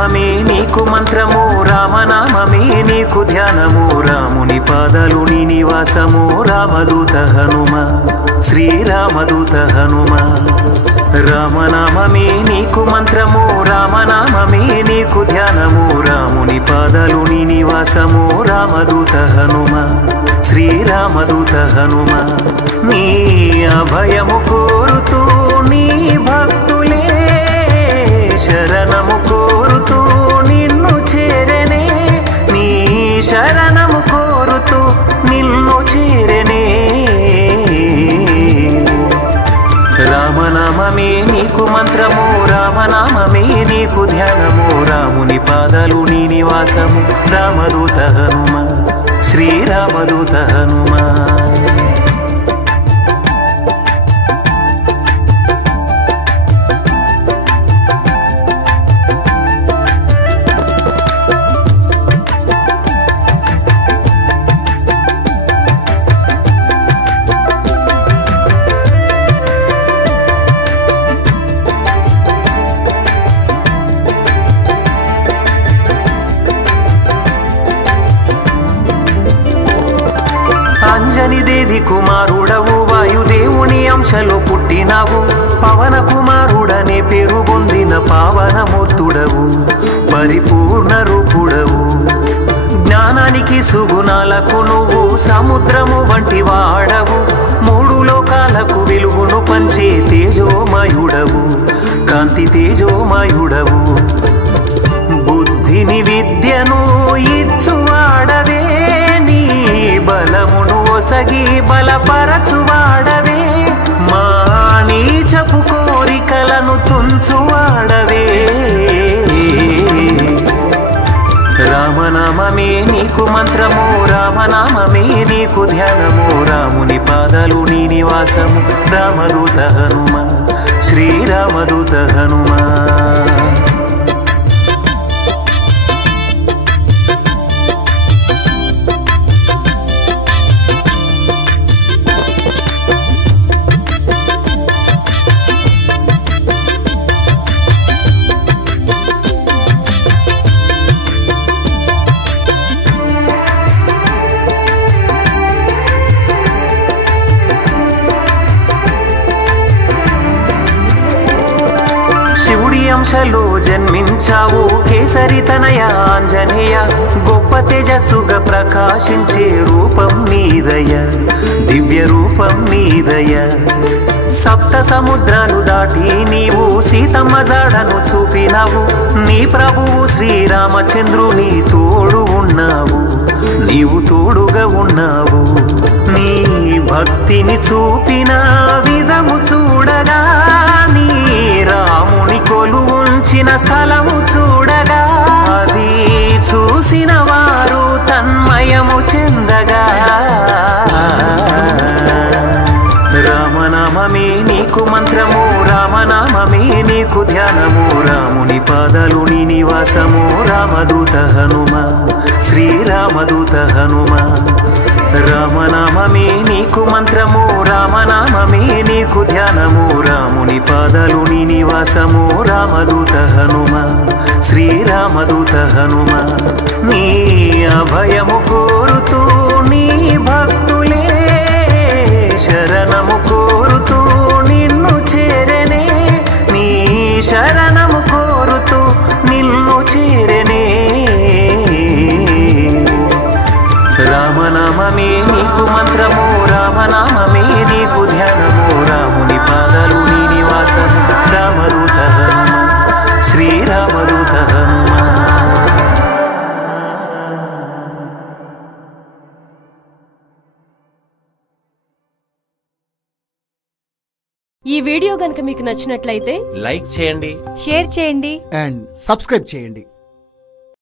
రామనామమే నీకు మంత్రము, రామనామమే నీకు ధ్యానము, రాముని పాదాలు నీ నివాసము, రామదూత హనుమ, శ్రీరామదూత హనుమ. రామనామమే నీకు మంత్రము, రామనామమే నీకు ధ్యానము, రాముని పాదాలు నీ నివాసము, రామదూత హనుమ, శ్రీరామదూత హనుమ. నీ అభయము కోరుతూ నీ భక్తులే శరణము కోరుతూ నిన్ను చేరనే, నీ శరణము కోరుతూ నిన్ను చేరనే. రామనామమే నీకు మంత్రము, రామనామమే నీకు ధ్యానము, రాముని పాదాలు నీ నివాసము, రామదూత హనుమ, శ్రీరామదూత హనుమ. అంజనిదేవి కుమారుడవు, వాయుదేవుని అంశలో పుట్టినావు, పవన కుమారుడనే పేరు పొందిన పావనమూర్తుడవు, పరిపూర్ణ రూపుడవు. జ్ఞానానికి సుగుణాలకు నువ్వు సముద్రము వంటి వాడవు, మూడు లోకాలకు వెలుగును పంచే తేజోమయుడవు, కాంతి తేజోమయుడవు. బుద్ధిని విద్యను ఇచ్చువాడవే, నీ బలమును ఒసగి బలపరచువాడవే, మా నీచపు కోరికలను తుంచువాడవే. రామనామమే నీకు మంత్రము, రామనామమే నీకు ధ్యానము, రాముని పాదాలు నీ నివాసము, రామదూత హనుమ, శ్రీరామదూత హనుమ. శివుడి అంశలో జన్మించావు, కేసరి తనయ ఆంజనేయ, గొప్ప తేజస్సుగా ప్రకాశించే రూపం నీదయ, దివ్య రూపం నీదయ. సప్త సముద్రాలు దాటి నీవు సీతమ్మ జాడను చూపినావు, నీ ప్రభువు శ్రీరామచంద్రుని తోడు ఉన్నావు, నీవు తోడుగా ఉన్నావు. నీ భక్తిని చూపిన విధము చూడగా, నీ రాముని కొలువుంచిన స్థలము చూడగా, అది చూసిన వారు తన్మయము చెందగా. రామనామమే నీకు మంత్రము, రామనామమే నీకు ధ్యానము, రాముని పాదాలు నీ నివాసము, రామదూత హనుమ, శ్రీరామదూత హనుమ. రామనామమే నీకు మంత్రము, రామనామమే నీకు ధ్యానము, రాముని పాదాలు నీ నివాసము, రామదూత హనుమ, శ్రీరామదూత హనుమ. నీ అభయము కోరుతూ నీ భక్తులే శరణము కోరుతూ నిన్ను చేరనే, నీ శరణము కోరుతూ నిన్ను చేరనే. రామనామమే నీకు మంత్రము, రామనామమే నీకు ధ్యానము, రాముని పాదాలు నీ నివాసము, రామదూత హనుమ, శ్రీరామదూత హనుమ. ఈ వీడియో గనుక మీకు నచ్చినట్లయితే లైక్ చేయండి, షేర్ చేయండి అండ్ సబ్స్క్రైబ్ చేయండి.